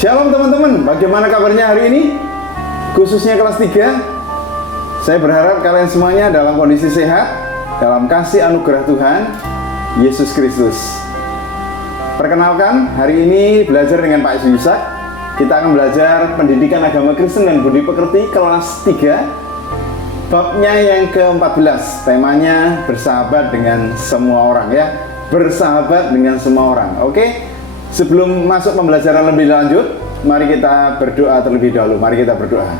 Shalom teman-teman, bagaimana kabarnya hari ini? Khususnya kelas 3. Saya berharap kalian semuanya dalam kondisi sehat, dalam kasih anugerah Tuhan Yesus Kristus. Perkenalkan, hari ini belajar dengan Pak Yusak. Kita akan belajar pendidikan agama Kristen dan budi pekerti kelas 3. Babnya yang ke-14, temanya bersahabat dengan semua orang ya. Bersahabat dengan semua orang, oke? Sebelum masuk pembelajaran lebih lanjut, mari kita berdoa terlebih dahulu. Mari kita berdoa.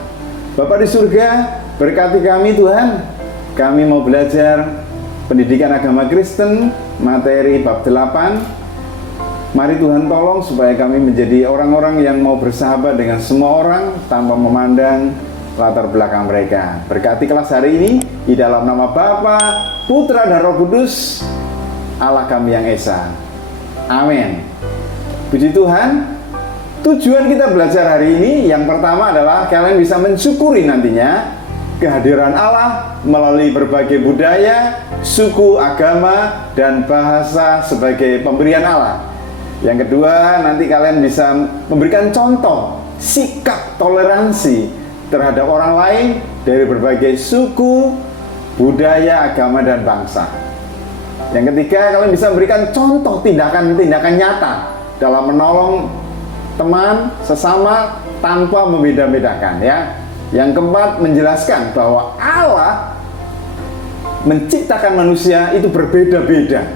Bapa di surga, berkati kami Tuhan. Kami mau belajar pendidikan agama Kristen, materi bab 8. Mari Tuhan tolong supaya kami menjadi orang-orang yang mau bersahabat dengan semua orang tanpa memandang latar belakang mereka. Berkati kelas hari ini di dalam nama Bapa, Putra dan Roh Kudus, Allah kami yang Esa. Amin. Puji Tuhan. Tujuan kita belajar hari ini yang pertama adalah kalian bisa mensyukuri nantinya kehadiran Allah melalui berbagai budaya, suku, agama, dan bahasa sebagai pemberian Allah. Yang kedua, nanti kalian bisa memberikan contoh sikap toleransi terhadap orang lain dari berbagai suku, budaya, agama, dan bangsa. Yang ketiga, kalian bisa memberikan contoh tindakan-tindakan nyata dalam menolong teman sesama tanpa membeda-bedakan ya. Yang keempat, menjelaskan bahwa Allah menciptakan manusia itu berbeda-beda.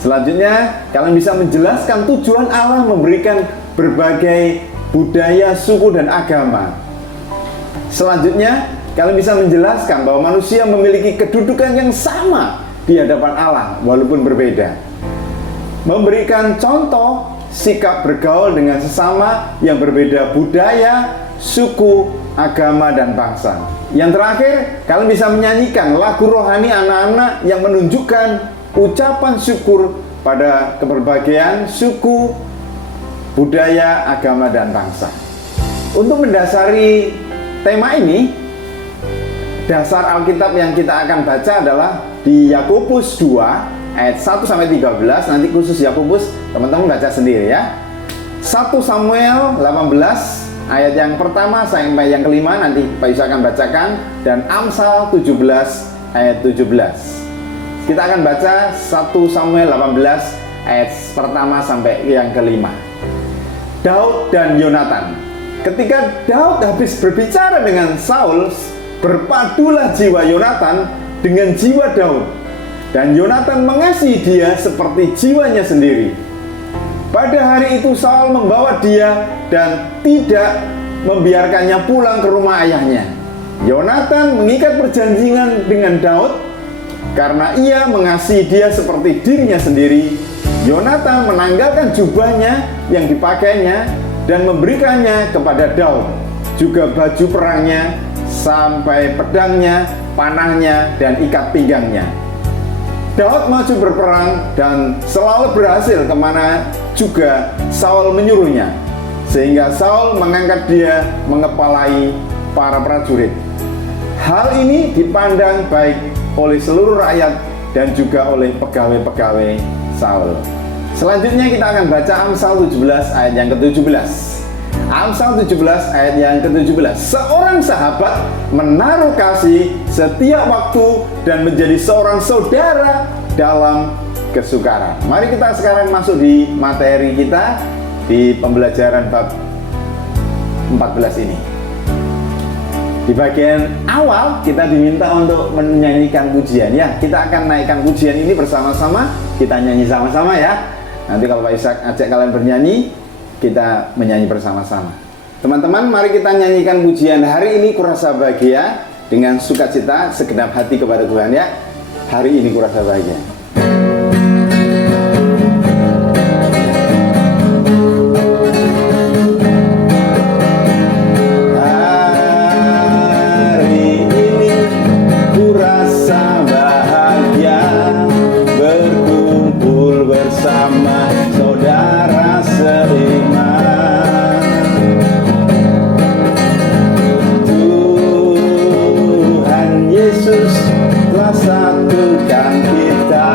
Selanjutnya, kalian bisa menjelaskan tujuan Allah memberikan berbagai budaya, suku, dan agama. Selanjutnya, kalian bisa menjelaskan bahwa manusia memiliki kedudukan yang sama di hadapan Allah walaupun berbeda. Memberikan contoh sikap bergaul dengan sesama yang berbeda budaya, suku, agama, dan bangsa. Yang terakhir, kalian bisa menyanyikan lagu rohani anak-anak yang menunjukkan ucapan syukur pada keberbagian suku, budaya, agama, dan bangsa. Untuk mendasari tema ini, dasar Alkitab yang kita akan baca adalah di Yakobus 2 ayat 1-13, nanti khusus Yakobus teman-teman baca sendiri ya. 1 Samuel 18 ayat yang pertama sampai yang kelima nanti Pak Yusak akan bacakan, dan Amsal 17 ayat 17. Kita akan baca 1 Samuel 18 ayat pertama sampai yang kelima. Daud dan Yonatan. Ketika Daud habis berbicara dengan Saul, berpadulah jiwa Yonatan dengan jiwa Daud, dan Yonatan mengasihi dia seperti jiwanya sendiri. Pada hari itu Saul membawa dia dan tidak membiarkannya pulang ke rumah ayahnya. Yonatan mengikat perjanjian dengan Daud karena ia mengasihi dia seperti dirinya sendiri. Yonatan menanggalkan jubahnya yang dipakainya dan memberikannya kepada Daud, juga baju perangnya, sampai pedangnya, panahnya, dan ikat pinggangnya. Daud maju berperang dan selalu berhasil kemana juga Saul menyuruhnya, sehingga Saul mengangkat dia mengepalai para prajurit. Hal ini dipandang baik oleh seluruh rakyat dan juga oleh pegawai-pegawai Saul. Selanjutnya kita akan baca Amsal 17 ayat yang ke-17. Amsal 17 ayat yang ke-17. Seorang sahabat menaruh kasih setiap waktu dan menjadi seorang saudara dalam kesukaran. Mari kita sekarang masuk di materi kita di pembelajaran bab 14 ini. Di bagian awal kita diminta untuk menyanyikan pujian ya. Kita akan naikkan pujian ini bersama-sama. Kita nyanyi sama-sama ya. Nanti kalau Pak Yusak ajak kalian bernyanyi, kita menyanyi bersama-sama. Teman-teman, mari kita nyanyikan pujian hari ini kurasa bahagia dengan sukacita segenap hati kepada Tuhan ya. Hari ini kurasa bahagia. Hari ini kurasa bahagia berkumpul bersama saudara seiman. Tuhan Yesus telah satukan kita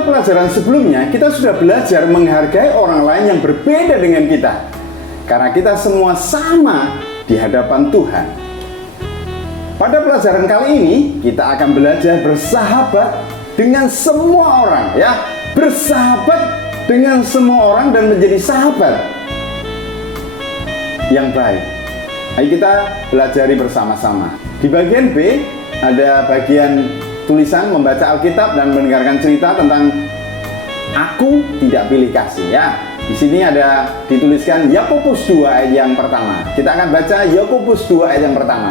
pada pelajaran sebelumnya, kita sudah belajar menghargai orang lain yang berbeda dengan kita. Karena kita semua sama di hadapan Tuhan. Pada pelajaran kali ini, kita akan belajar bersahabat dengan semua orang, ya. Bersahabat dengan semua orang dan menjadi sahabat yang baik. Ayo kita pelajari bersama-sama. Di bagian B ada bagian tulisan membaca Alkitab dan mendengarkan cerita tentang aku tidak pilih kasih, ya. Di sini ada dituliskan Yakobus 2 ayat yang pertama. Kita akan baca Yakobus 2 ayat yang pertama.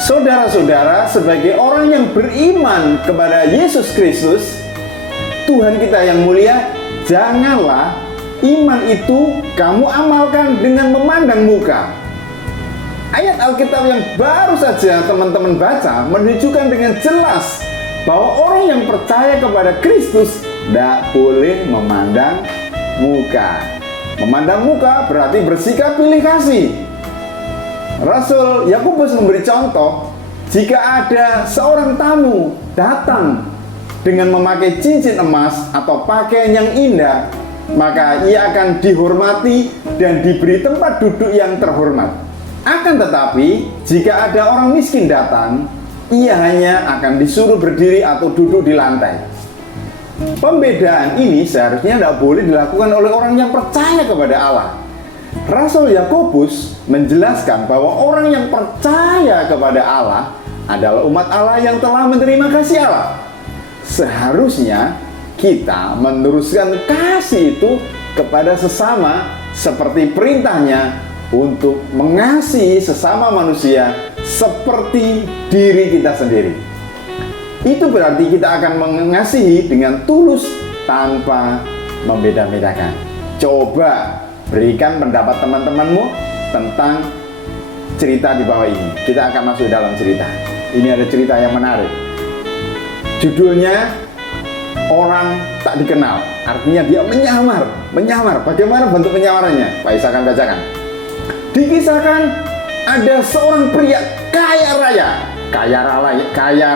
Saudara-saudara, sebagai orang yang beriman kepada Yesus Kristus, Tuhan kita yang mulia, janganlah iman itu kamu amalkan dengan memandang muka. Ayat Alkitab yang baru saja teman-teman baca menunjukkan dengan jelas bahwa orang yang percaya kepada Kristus tidak boleh memandang muka. Memandang muka berarti bersikap pilih kasih. Rasul Yakobus memberi contoh, jika ada seorang tamu datang dengan memakai cincin emas atau pakaian yang indah, maka ia akan dihormati dan diberi tempat duduk yang terhormat. Akan tetapi, jika ada orang miskin datang, ia hanya akan disuruh berdiri atau duduk di lantai. Pembedaan ini seharusnya tidak boleh dilakukan oleh orang yang percaya kepada Allah. Rasul Yakobus menjelaskan bahwa orang yang percaya kepada Allah adalah umat Allah yang telah menerima kasih Allah. Seharusnya kita meneruskan kasih itu kepada sesama seperti perintahnya untuk mengasihi sesama manusia seperti diri kita sendiri. Itu berarti kita akan mengasihi dengan tulus tanpa membeda-bedakan. Coba berikan pendapat teman-temanmu tentang cerita di bawah ini. Kita akan masuk dalam cerita. Ini ada cerita yang menarik. Judulnya Orang Tak Dikenal. Artinya dia menyamar. Bagaimana bentuk penyamarannya? Pak Isa akan bacakan. Dikisahkan ada seorang pria kaya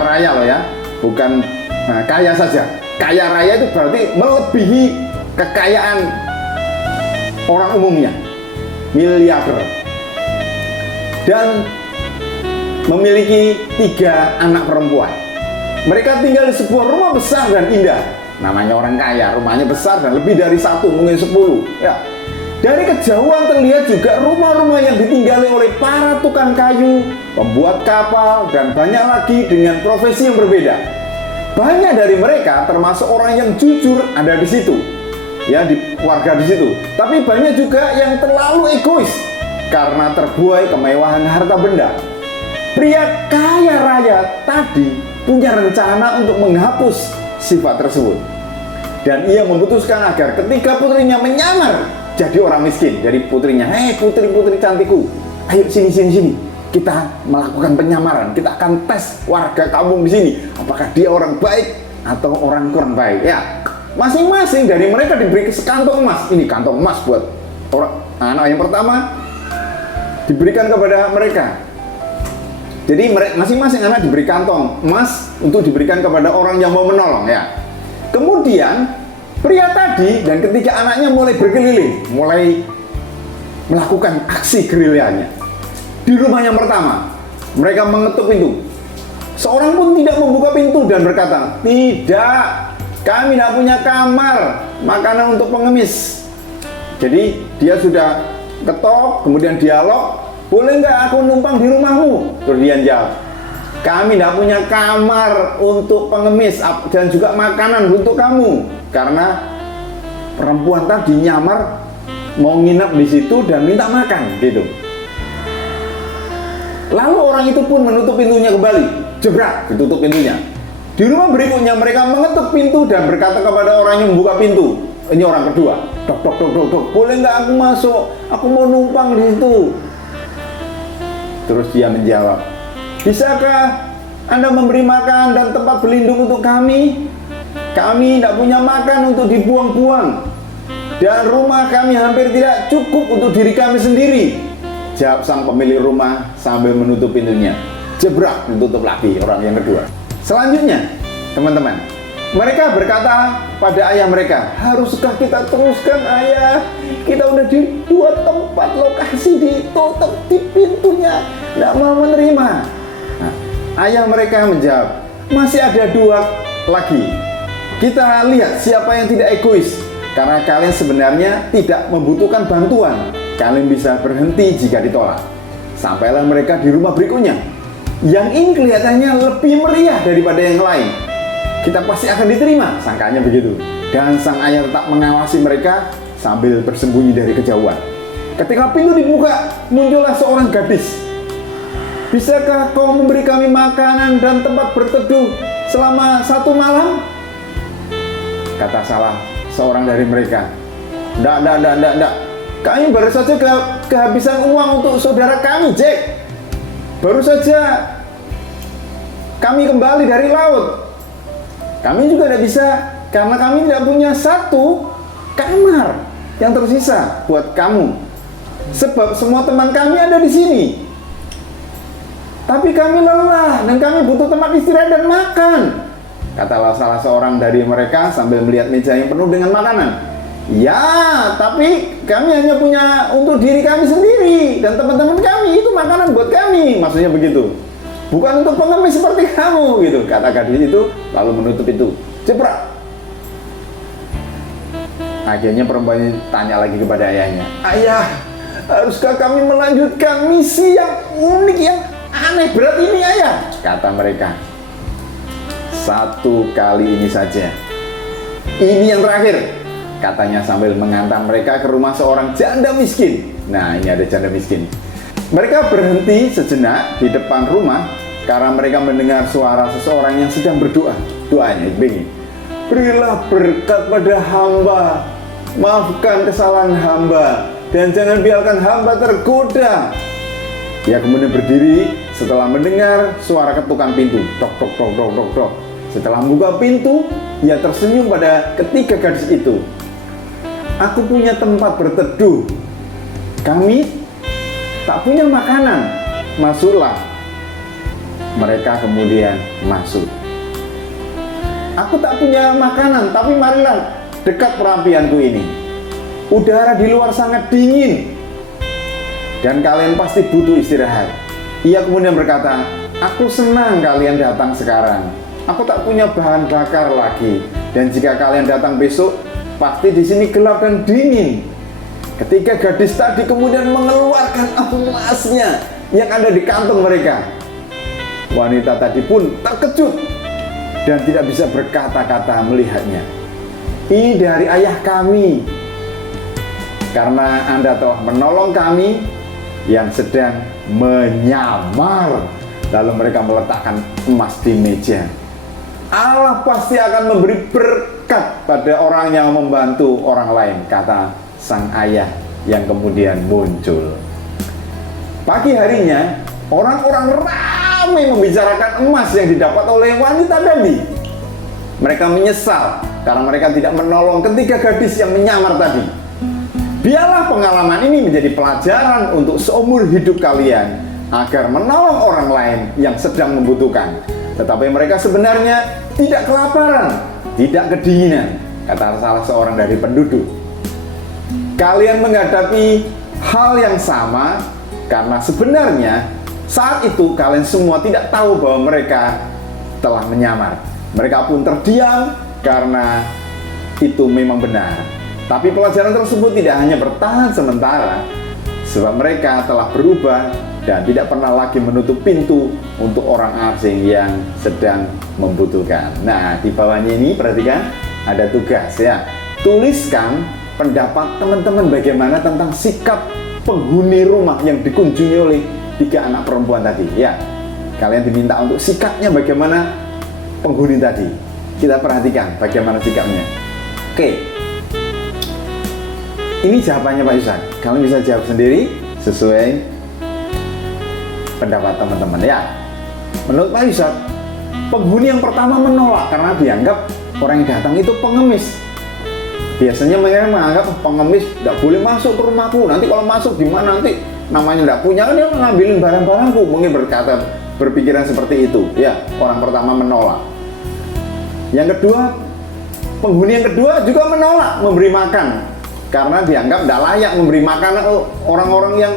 raya loh ya, bukan kaya saja. Kaya raya itu berarti melebihi kekayaan orang umumnya, miliarder, dan memiliki 3 anak perempuan. Mereka tinggal di sebuah rumah besar dan indah. Namanya orang kaya, rumahnya besar dan lebih dari 1, mungkin 10 ya. Dari kejauhan terlihat juga rumah-rumah yang ditinggali oleh para tukang kayu, pembuat kapal, dan banyak lagi dengan profesi yang berbeda. Banyak dari mereka termasuk orang yang jujur ada di situ, ya, di warga di situ. Tapi banyak juga yang terlalu egois karena terbuai kemewahan harta benda. Pria kaya raya tadi punya rencana untuk menghapus sifat tersebut, dan ia memutuskan agar ketika putrinya menyamar jadi orang miskin dari putrinya, hei putri cantikku, ayo sini, kita melakukan penyamaran. Kita akan tes warga kampung di sini, apakah dia orang baik atau orang kurang baik. Ya, masing-masing dari mereka diberi sekantong emas. Ini kantong emas buat orang anak yang pertama diberikan kepada mereka. Jadi masing-masing anak diberi kantong emas untuk diberikan kepada orang yang mau menolong, ya. Kemudian pria tadi dan ketiga anaknya mulai berkeliling, mulai melakukan aksi gerilyanya. Di rumah yang pertama, mereka mengetuk pintu. Seorang pun tidak membuka pintu dan berkata, "Tidak, kami tidak punya kamar, makanan untuk pengemis." Jadi dia sudah ketok, kemudian dialog, "Boleh nggak aku numpang di rumahmu?" Terus dia jawab, "Kami tidak punya kamar untuk pengemis dan juga makanan untuk kamu." Karena perempuan tadi nyamar mau nginap di situ dan minta makan gitu. Lalu orang itu pun menutup pintunya kembali. Jebrak, ditutup pintunya. Di rumah berikutnya mereka mengetuk pintu dan berkata kepada orang yang membuka pintu. Ini orang kedua. Dok. Boleh nggak aku masuk? Aku mau numpang di situ. Terus dia menjawab, "Bisakah Anda memberi makan dan tempat berlindung untuk kami? Kami tidak punya makan untuk dibuang-buang, dan rumah kami hampir tidak cukup untuk diri kami sendiri." Jawab sang pemilik rumah sambil menutup pintunya. Jebrak, ditutup lagi orang yang kedua. Selanjutnya, teman-teman, Mereka berkata pada ayah mereka, haruskah kita teruskan ayah? Kita udah di 2 tempat lokasi ditutup di pintunya, tidak mau menerima. Nah, ayah mereka menjawab, masih ada 2 lagi. Kita lihat siapa yang tidak egois. Karena kalian sebenarnya tidak membutuhkan bantuan, kalian bisa berhenti jika ditolak. Sampailah mereka di rumah berikutnya. Yang ini kelihatannya lebih meriah daripada yang lain. Kita pasti akan diterima, sangkanya begitu. Dan sang ayah tetap mengawasi mereka sambil bersembunyi dari kejauhan. Ketika pintu dibuka, muncullah seorang gadis. Bisakah kau memberi kami makanan dan tempat berteduh selama 1 malam? Kata salah seorang dari mereka. Tidak. Kami baru saja kehabisan uang untuk saudara kami, Jack. Baru saja kami kembali dari laut. Kami juga tidak bisa, karena kami tidak punya 1 kamar yang tersisa buat kamu. Sebab semua teman kami ada di sini. Tapi kami lelah dan kami butuh tempat istirahat dan makan. Katalah salah seorang dari mereka sambil melihat meja yang penuh dengan makanan. Ya, tapi kami hanya punya untuk diri kami sendiri dan teman-teman kami, itu makanan buat kami. Maksudnya begitu. Bukan untuk pengemis seperti kamu, gitu, kata gadis itu, lalu menutup itu. Ceprak. Akhirnya perempuan ini tanya lagi kepada ayahnya. Ayah, haruskah kami melanjutkan misi yang unik, yang aneh berat ini, ayah? Kata mereka. 1 kali ini saja. Ini yang terakhir, katanya sambil mengantar mereka ke rumah seorang janda miskin. Nah, ini ada janda miskin. Mereka berhenti sejenak di depan rumah karena mereka mendengar suara seseorang yang sedang berdoa. Doanya begini, berilah berkat pada hamba, maafkan kesalahan hamba, dan jangan biarkan hamba tergoda. Ia kemudian berdiri setelah mendengar suara ketukan pintu. Tok, tok, tok, tok, tok, tok. Setelah membuka pintu, ia tersenyum pada ketiga gadis itu. Aku punya tempat berteduh. Kami tak punya makanan, masuklah. Mereka kemudian masuk. Aku tak punya makanan, tapi marilah dekat perapianku ini. Udara di luar sangat dingin, dan kalian pasti butuh istirahat. Ia kemudian berkata, aku senang kalian datang sekarang. Aku tak punya bahan bakar lagi, dan jika kalian datang besok, pasti di sini gelap dan dingin. Ketiga gadis tadi kemudian mengeluarkan emasnya yang ada di kantong mereka. Wanita tadi pun terkejut dan tidak bisa berkata-kata melihatnya. Ini dari ayah kami, karena Anda telah menolong kami yang sedang menyamar. Lalu mereka meletakkan emas di meja. Allah pasti akan memberi berkat pada orang yang membantu orang lain, kata sang ayah yang kemudian muncul. Pagi harinya, orang-orang ramai membicarakan emas yang didapat oleh wanita tadi. Mereka menyesal karena mereka tidak menolong ketiga gadis yang menyamar tadi. Biarlah pengalaman ini menjadi pelajaran untuk seumur hidup kalian agar menolong orang lain yang sedang membutuhkan. Tetapi mereka sebenarnya tidak kelaparan, tidak kedinginan, kata salah seorang dari penduduk. Kalian menghadapi hal yang sama karena sebenarnya saat itu kalian semua tidak tahu bahwa mereka telah menyamar. Mereka pun terdiam karena itu memang benar. Tapi pelajaran tersebut tidak hanya bertahan sementara, sebab mereka telah berubah dan tidak pernah lagi menutup pintu untuk orang asing yang sedang membutuhkan. Nah, di bawahnya ini perhatikan ada tugas ya. Tuliskan pendapat teman-teman bagaimana tentang sikap penghuni rumah yang dikunjungi oleh 3 anak perempuan tadi ya. Kalian diminta untuk sikapnya bagaimana penghuni tadi. Kita perhatikan bagaimana sikapnya. Oke, ini jawabannya Pak Yusak. Kalian bisa jawab sendiri sesuai pendapat teman-teman ya. Menurut Pak Yusak, penghuni yang pertama menolak karena dianggap orang yang datang itu pengemis. Biasanya mereka menganggap pengemis tidak boleh masuk ke rumahku. Nanti kalau masuk gimana, nanti namanya tidak punya, kan dia ngambilin barang-barangku. Mungkin berpikiran seperti itu ya. Orang pertama menolak. Yang kedua penghuni yang kedua juga menolak memberi makan karena dianggap tidak layak memberi makan orang-orang yang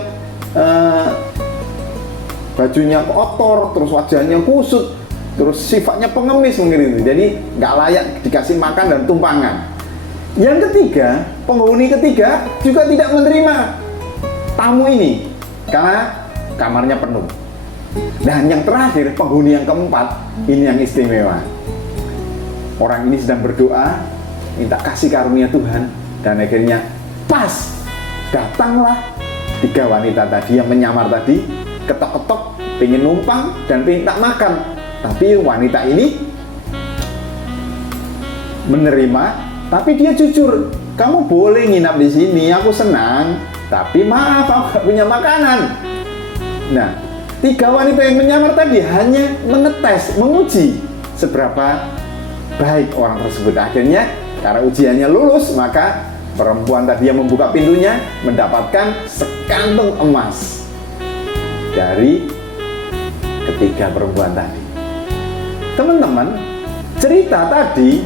bajunya kotor, terus wajahnya kusut, terus sifatnya pengemis mungkin itu. Jadi nggak layak dikasih makan dan tumpangan. Yang ketiga, penghuni ketiga juga tidak menerima tamu ini karena kamarnya penuh. Dan yang terakhir, penghuni yang keempat, ini yang istimewa. Orang ini sedang berdoa, minta kasih karunia Tuhan, dan akhirnya pas datanglah tiga wanita tadi yang menyamar tadi, ketok-ketok, pengen numpang dan pengen tak makan. Tapi wanita ini menerima, tapi dia jujur, kamu boleh nginap di sini, aku senang, tapi maaf, aku gak punya makanan. Nah, tiga wanita yang menyamar tadi hanya mengetes, menguji seberapa baik orang tersebut. Akhirnya karena ujiannya lulus, maka perempuan tadi yang membuka pintunya mendapatkan sekantung emas dari ketiga perempuan tadi. Teman-teman, cerita tadi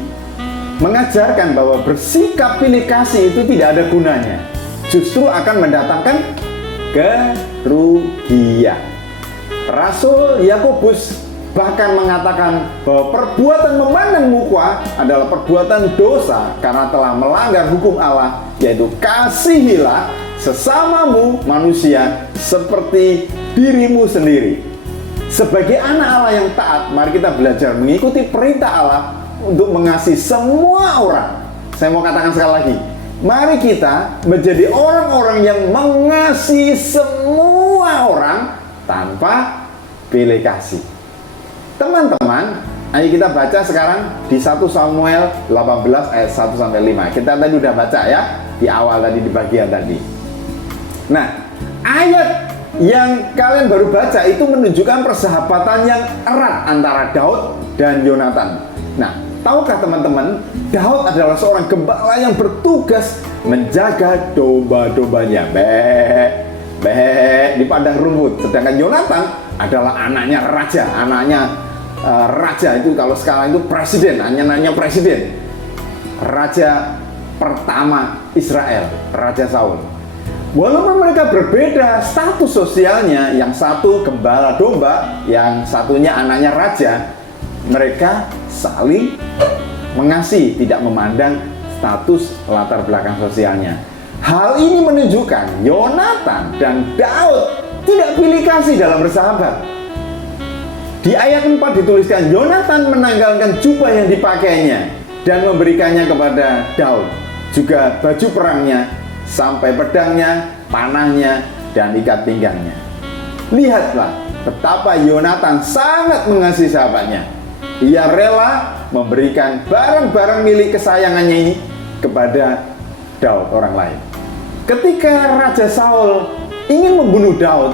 mengajarkan bahwa bersikap pilih kasih itu tidak ada gunanya, justru akan mendatangkan kerugian. Rasul Yakobus bahkan mengatakan bahwa perbuatan memandang muka adalah perbuatan dosa karena telah melanggar hukum Allah, yaitu kasihilah sesamamu manusia seperti dirimu sendiri. Sebagai anak Allah yang taat, mari kita belajar mengikuti perintah Allah untuk mengasihi semua orang. Saya mau katakan sekali lagi, mari kita menjadi orang-orang yang mengasihi semua orang tanpa pilih kasih. Teman-teman, ayo kita baca sekarang di 1 Samuel 18 ayat 1 sampai 5. Kita tadi udah baca ya, di awal tadi, di bagian tadi. Nah, ayat yang kalian baru baca itu menunjukkan persahabatan yang erat antara Daud dan Yonatan. Nah, tahukah teman-teman, Daud adalah seorang gembala yang bertugas menjaga domba-dombanya di padang rumput. Sedangkan Yonatan adalah anaknya raja itu kalau sekarang itu presiden, anaknya presiden, raja pertama Israel, Raja Saul. Walaupun mereka berbeda status sosialnya, yang satu gembala domba, yang satunya anaknya raja, mereka saling mengasihi, tidak memandang status latar belakang sosialnya. Hal ini menunjukkan Yonatan dan Daud tidak pilih kasih dalam bersahabat. Di ayat 4 dituliskan, Yonatan menanggalkan jubah yang dipakainya dan memberikannya kepada Daud, juga baju perangnya, sampai pedangnya, panahnya, dan ikat pinggangnya. Lihatlah betapa Yonatan sangat mengasihi sahabatnya. Ia rela memberikan barang-barang milik kesayangannya ini kepada Daud, orang lain. Ketika Raja Saul ingin membunuh Daud,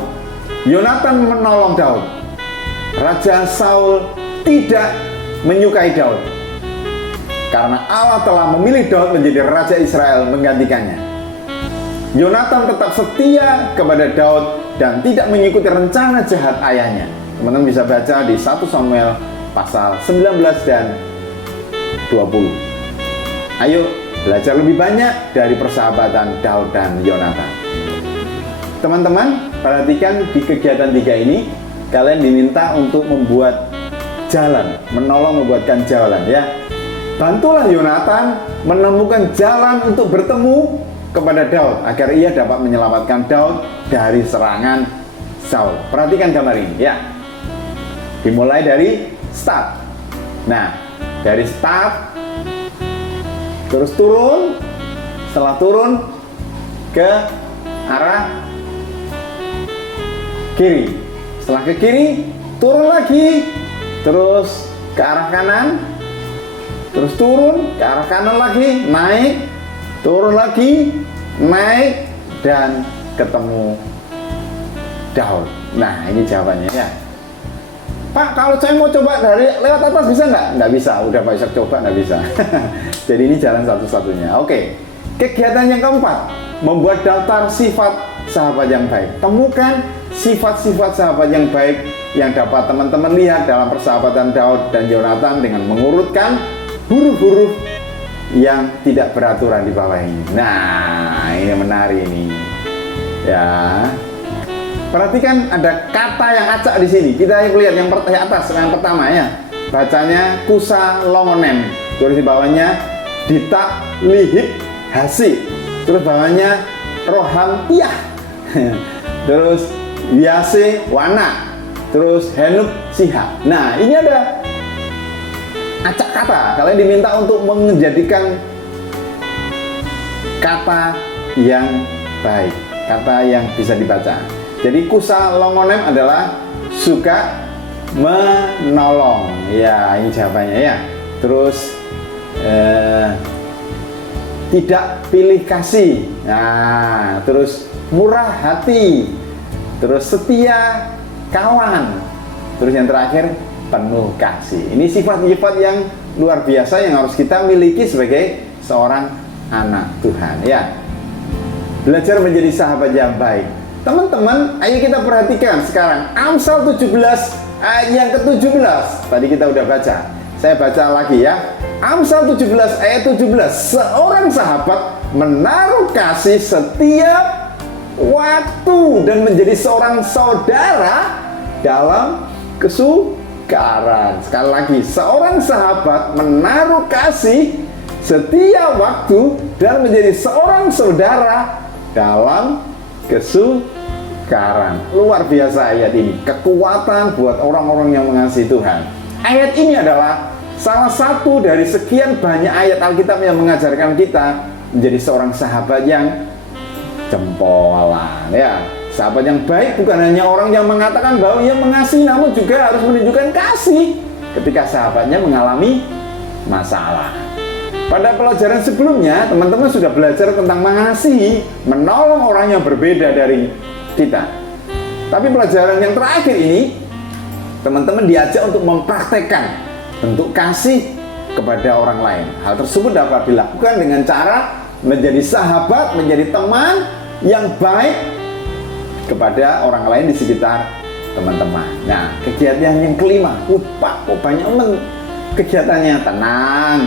Yonatan menolong Daud. Raja Saul tidak menyukai Daud karena Allah telah memilih Daud menjadi Raja Israel menggantikannya. Yonatan tetap setia kepada Daud dan tidak mengikuti rencana jahat ayahnya. Teman-teman bisa baca di 1 Samuel pasal 19 dan 20. Ayo belajar lebih banyak dari persahabatan Daud dan Yonatan. Teman-teman, perhatikan di kegiatan 3 ini, kalian diminta untuk membuat jalan, menolong membuatkan jalan ya. Bantulah Yonatan menemukan jalan untuk bertemu kepada Daud agar ia dapat menyelamatkan Daud dari serangan Saul. Perhatikan gambar ini ya. Dimulai dari start. Nah, dari start terus turun. Setelah turun ke arah kiri. Setelah ke kiri, turun lagi, terus ke arah kanan, terus turun ke arah kanan lagi, naik, turun lagi, naik, dan ketemu Daud. Nah, ini jawabannya ya. Pak, kalau saya mau coba dari lewat atas bisa nggak? Nggak bisa, udah Pak Ishak coba nggak bisa. Jadi ini jalan satu-satunya. Oke, kegiatan yang keempat, membuat daftar sifat sahabat yang baik. Temukan sifat-sifat sahabat yang baik yang dapat teman-teman lihat dalam persahabatan Daud dan Yonatan dengan mengurutkan huruf-huruf yang tidak beraturan di bawah ini. Nah, ini menarik ini. Ya. Perhatikan ada kata yang acak di sini. Kita lihat yang atas, yang pertama ya. Bacanya kusa longonem. Terus di bawahnya ditak lihik hasi. Terus bawahnya roham tiah. Terus biase wana. Terus henuk siha. Nah, ini ada acak kata. Kalian diminta untuk menjadikan kata yang baik, kata yang bisa dibaca. Jadi kusa longonem adalah suka menolong. Ya, ini jawabannya ya. Terus tidak pilih kasih. Nah, terus murah hati. Terus setia kawan. Terus yang terakhir penuh kasih. Ini sifat-sifat yang luar biasa yang harus kita miliki sebagai seorang anak Tuhan ya. Belajar menjadi sahabat yang baik. Teman-teman, ayo kita perhatikan sekarang Amsal 17 ayat yang ke-17. Tadi kita udah baca. Saya baca lagi ya. Amsal 17 ayat 17. Seorang sahabat menaruh kasih setiap waktu dan menjadi seorang saudara dalam kesukaran. Sekali lagi, seorang sahabat menaruh kasih setiap waktu dan menjadi seorang saudara dalam kesukaran. Luar biasa ayat ini. Kekuatan buat orang-orang yang mengasihi Tuhan. Ayat ini adalah salah satu dari sekian banyak ayat Alkitab yang mengajarkan kita menjadi seorang sahabat yang jempolan ya. Sahabat yang baik bukan hanya orang yang mengatakan bahwa ia mengasihi, namun juga harus menunjukkan kasih ketika sahabatnya mengalami masalah. Pada pelajaran sebelumnya, teman-teman sudah belajar tentang mengasihi, menolong orang yang berbeda dari kita. Tapi pelajaran yang terakhir ini, teman-teman diajak untuk mempraktekkan bentuk kasih kepada orang lain. Hal tersebut dapat dilakukan dengan cara menjadi sahabat, menjadi teman yang baik kepada orang lain di sekitar teman-teman. Nah, kegiatan yang kelima, Pak, kok banyak kegiatannya. Tenang,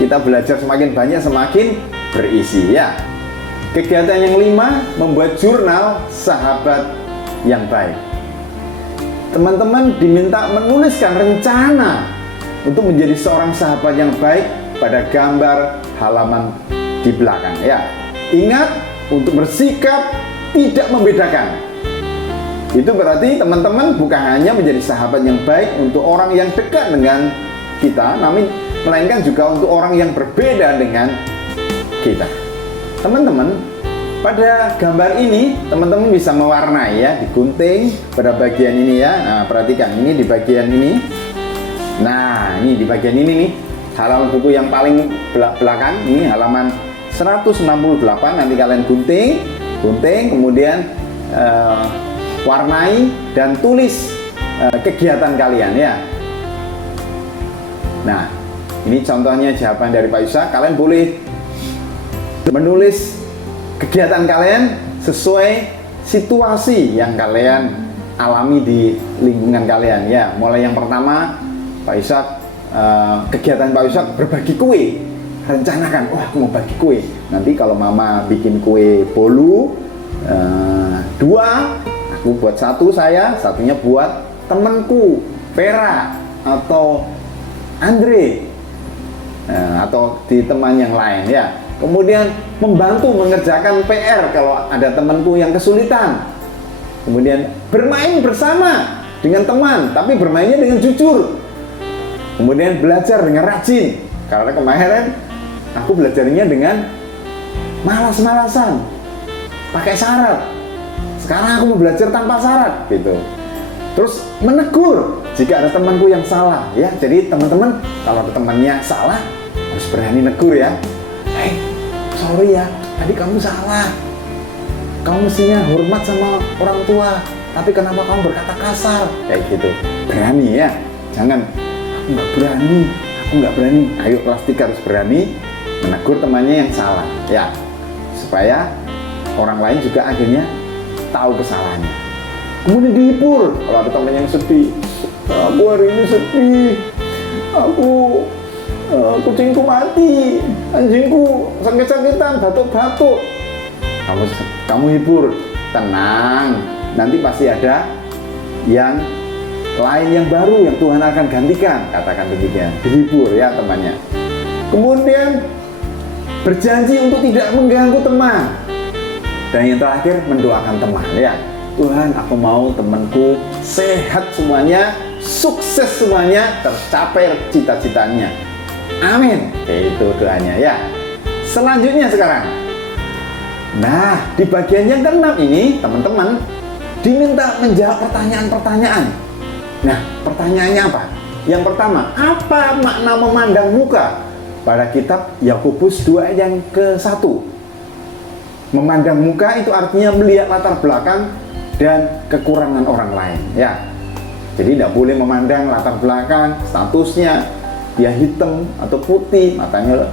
kita belajar semakin banyak semakin berisi ya. Kegiatan yang kelima, membuat jurnal sahabat yang baik. Teman-teman diminta menuliskan rencana untuk menjadi seorang sahabat yang baik pada gambar halaman di belakang ya. Ingat untuk bersikap tidak membedakan. Itu berarti teman-teman bukan hanya menjadi sahabat yang baik untuk orang yang dekat dengan kita, namun melainkan juga untuk orang yang berbeda dengan kita. Teman-teman, pada gambar ini teman-teman bisa mewarnai ya, digunting pada bagian ini ya. Nah, perhatikan ini di bagian ini. Nah, ini di bagian ini nih, halaman buku yang paling belakang ini halaman 168. Nanti kalian gunting, kemudian warnai dan tulis kegiatan kalian ya. Nah, ini contohnya jawaban dari Pak Yusa. Kalian boleh menulis kegiatan kalian sesuai situasi yang kalian alami di lingkungan kalian ya. Mulai yang pertama, Pak Yusa, kegiatan Pak Yusa berbagi kue. Rencanakan, wah aku mau bagi kue. Nanti kalau mama bikin kue bolu 2, aku buat 1 saya, satunya buat temanku Vera atau Andre, atau di teman yang lain ya. Kemudian membantu mengerjakan PR kalau ada temanku yang kesulitan. Kemudian bermain bersama dengan teman, tapi bermainnya dengan jujur. Kemudian belajar dengan rajin, karena kemarin aku belajarnya dengan malas-malasan, pakai syarat. Sekarang aku mau belajar tanpa syarat gitu. Terus menegur jika ada temanku yang salah ya. Jadi teman-teman kalau ada temannya salah harus berani negur ya. Hey, sorry ya, tadi kamu salah. Kamu mestinya hormat sama orang tua, tapi kenapa kamu berkata kasar? Kayak gitu. Berani ya. Jangan aku nggak berani. Ayo kelas 3 harus berani menegur temannya yang salah ya. Supaya orang lain juga akhirnya tahu kesalahannya. Kemudian dihibur kalau ada teman yang sedih. Aku hari ini sedih. Aku kucingku mati, anjingku sakit-sakitan, batuk-batuk. Kamu hibur, tenang, nanti pasti ada yang lain yang baru yang Tuhan akan gantikan, katakan demikian. Dihibur ya temannya. Kemudian berjanji untuk tidak mengganggu teman. Dan yang terakhir mendoakan teman ya. Tuhan, aku mau temanku sehat semuanya, sukses semuanya, tercapai cita-citanya. Amin. Itu doanya ya. Selanjutnya sekarang. Nah, di bagian yang ke-6 ini, teman-teman diminta menjawab pertanyaan-pertanyaan. Nah, pertanyaannya apa? Yang pertama, apa makna memandang muka? Pada kitab Yakobus 2 ayat yang ke-1. Memandang muka itu artinya melihat latar belakang dan kekurangan orang lain, ya. Jadi tidak boleh memandang latar belakang, statusnya, dia hitam atau putih, matanya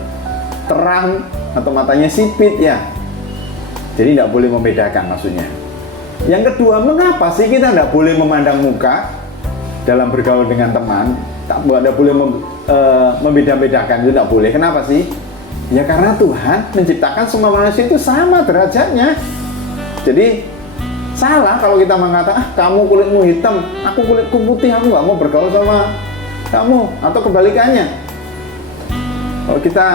terang atau matanya sipit, ya. Jadi tidak boleh membedakan maksudnya. Yang kedua, mengapa sih kita tidak boleh memandang muka dalam bergaul dengan teman? Tidak boleh membeda-bedakan, itu tidak boleh. Kenapa sih? Ya karena Tuhan menciptakan semua manusia itu sama derajatnya. Jadi salah kalau kita mengatakan, kamu kulitmu hitam, aku kulitku putih, aku nggak mau bergaul sama kamu. Atau kebalikannya, kalau kita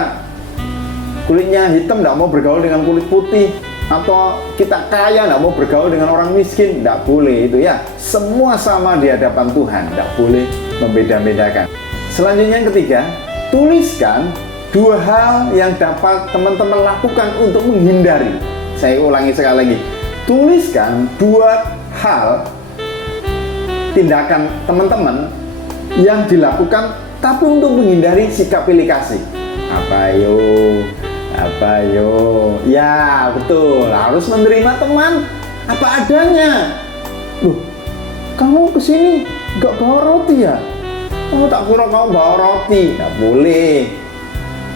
kulitnya hitam tidak mau bergaul dengan kulit putih, atau kita kaya nggak mau bergaul dengan orang miskin, tidak boleh itu ya. Semua sama di hadapan Tuhan, tidak boleh membeda-bedakan. Selanjutnya yang ketiga, tuliskan 2 hal yang dapat teman-teman lakukan untuk menghindari. Saya ulangi sekali lagi, tuliskan 2 hal tindakan teman-teman yang dilakukan tapi untuk menghindari sikap pilih kasih. Apa yo? Ya betul, harus menerima teman apa adanya. Loh, kamu kesini nggak bawa roti ya? Oh, tak kira kamu bawa roti. Nggak boleh.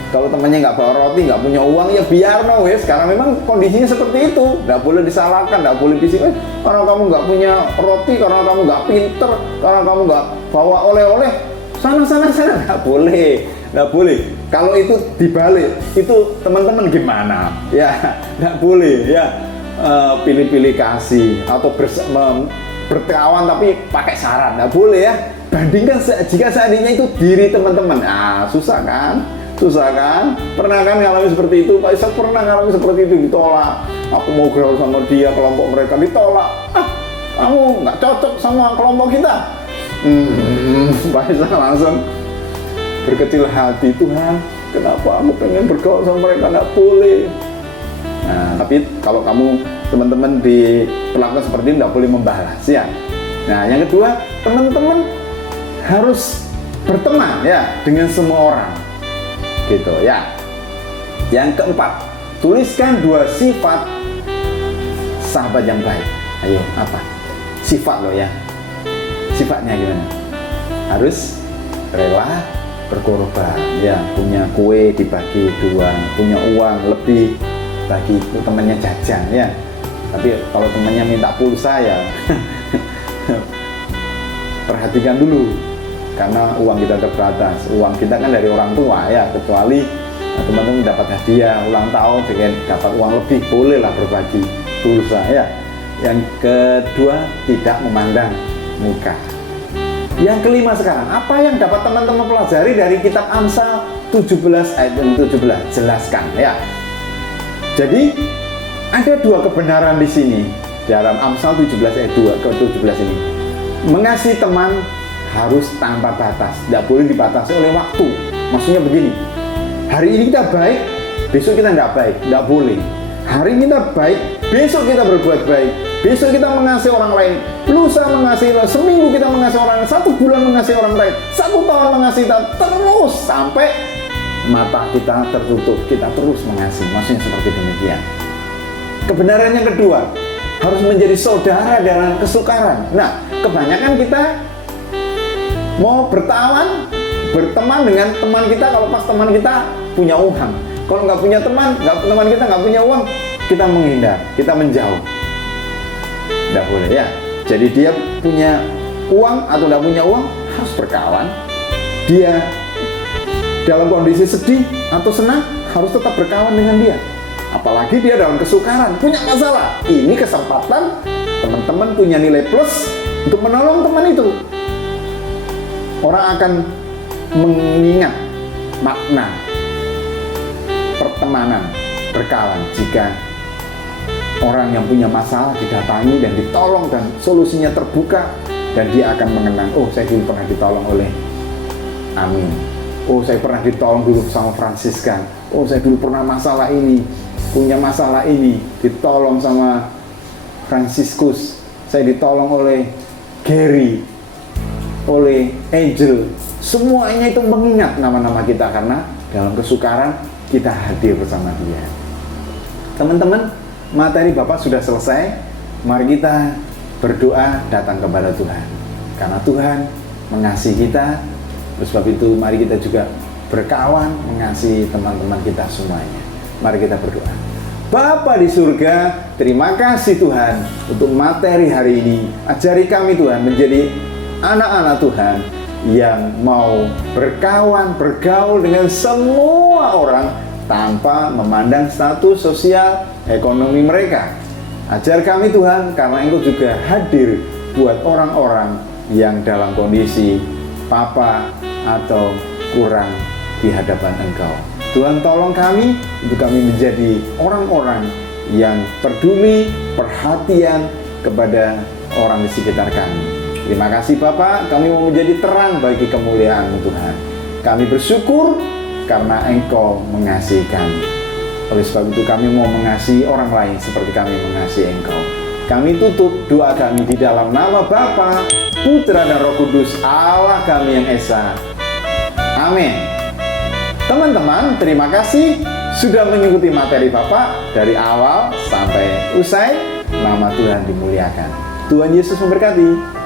Kalau temannya nggak bawa roti, nggak punya uang, ya biar no wes. Karena memang kondisinya seperti itu. Nggak boleh disalahkan, nggak boleh bisik. Karena kamu nggak punya roti, karena kamu nggak pinter, karena kamu nggak bawa oleh-oleh. Sana, nggak boleh. Nggak boleh. Kalau itu dibalik, itu teman-teman gimana? Ya, nggak boleh ya. Pilih-pilih kasih atau berkawan tapi pakai syarat, nggak boleh ya. Bandingkan jika seandainya itu diri teman-teman. Susah kan? Pernah kan ngalami seperti itu? Pak Ishak pernah ngalami seperti itu, ditolak. Aku mau gaul sama dia, kelompok mereka ditolak. Kamu nggak cocok sama kelompok kita. Pak Ishak langsung berkecil hati, Tuhan, kenapa aku pengen bergaul sama mereka, nggak boleh. Nah, tapi kalau kamu teman-teman diperlakukan seperti ini, nggak boleh membalas ya. Nah, yang kedua, teman-teman harus berteman ya dengan semua orang, gitu ya. Yang keempat, tuliskan 2 sifat sahabat yang baik. Ayo, apa? Sifat loh ya. Sifatnya gimana? Harus rela berkorban ya, punya kue dibagi 2, punya uang lebih bagi temannya jajan ya. Tapi kalau temannya minta pulsa ya perhatikan dulu, karena uang kita terbatas. Uang kita kan dari orang tua ya, kecuali teman-teman dapat hadiah ulang tahun dengan dapat uang lebih, bolehlah berbagi pulsa ya. Yang kedua, tidak memandang muka. Yang kelima sekarang, apa yang dapat teman-teman pelajari dari kitab Amsal 17 ayat 17? Jelaskan ya. Jadi ada 2 kebenaran di sini dalam Amsal 17 ayat 2 ke 17 ini. Mengasihi teman harus tanpa batas, tidak boleh dibatasi oleh waktu. Maksudnya begini, hari ini kita baik, besok kita tidak baik, tidak boleh. Hari ini kita baik, besok kita berbuat baik, besok kita mengasihi orang lain, lusa mengasihi, seminggu kita mengasihi orang lain, 1 bulan mengasihi orang lain, 1 tahun mengasihi, terus sampai mata kita tertutup, kita terus mengasihi. Maksudnya seperti demikian. Kebenaran yang kedua, harus menjadi saudara dalam kesukaran. Nah, kebanyakan kita mau berteman dengan teman kita kalau pas teman kita punya uang. Kalau nggak punya teman kita nggak punya uang, kita menghindar, kita menjauh. Tidak boleh ya. Jadi dia punya uang atau tidak punya uang, harus berkawan. Dia dalam kondisi sedih atau senang harus tetap berkawan dengan dia. Apalagi dia dalam kesukaran, punya masalah. Ini kesempatan teman-teman punya nilai plus untuk menolong teman itu. Orang akan mengingat makna pertemanan berkawan jika orang yang punya masalah didatangi dan ditolong dan solusinya terbuka, dan dia akan mengenang, oh saya dulu pernah ditolong oleh Amin, oh saya pernah ditolong dulu sama Fransiskan, oh saya dulu pernah masalah ini, punya masalah ini, ditolong sama Fransiskus, saya ditolong oleh Gary, oleh Angel. Semuanya itu mengingat nama-nama kita karena dalam kesukaran kita hadir bersama dia. Teman-teman, materi Bapak sudah selesai. Mari kita berdoa datang kepada Tuhan, karena Tuhan mengasihi kita. Oleh sebab itu mari kita juga berkawan mengasihi teman-teman kita semuanya. Mari kita berdoa. Bapa di surga, terima kasih Tuhan untuk materi hari ini. Ajari kami Tuhan menjadi anak-anak Tuhan yang mau berkawan, bergaul dengan semua orang tanpa memandang status sosial ekonomi mereka. Ajar kami Tuhan, karena Engkau juga hadir buat orang-orang yang dalam kondisi papa atau kurang di hadapan Engkau. Tuhan tolong kami untuk kami menjadi orang-orang yang peduli, perhatian kepada orang di sekitar kami. Terima kasih Bapak, kami mau menjadi terang bagi kemuliaan-Mu Tuhan. Kami bersyukur karena Engkau mengasihi kami. Oleh sebab itu kami mau mengasihi orang lain seperti kami mengasihi Engkau. Kami tutup doa kami di dalam nama Bapa, Putra dan Roh Kudus, Allah kami yang Esa. Amin. Teman-teman, terima kasih sudah mengikuti materi Bapak dari awal sampai usai. Nama Tuhan dimuliakan. Tuhan Yesus memberkati.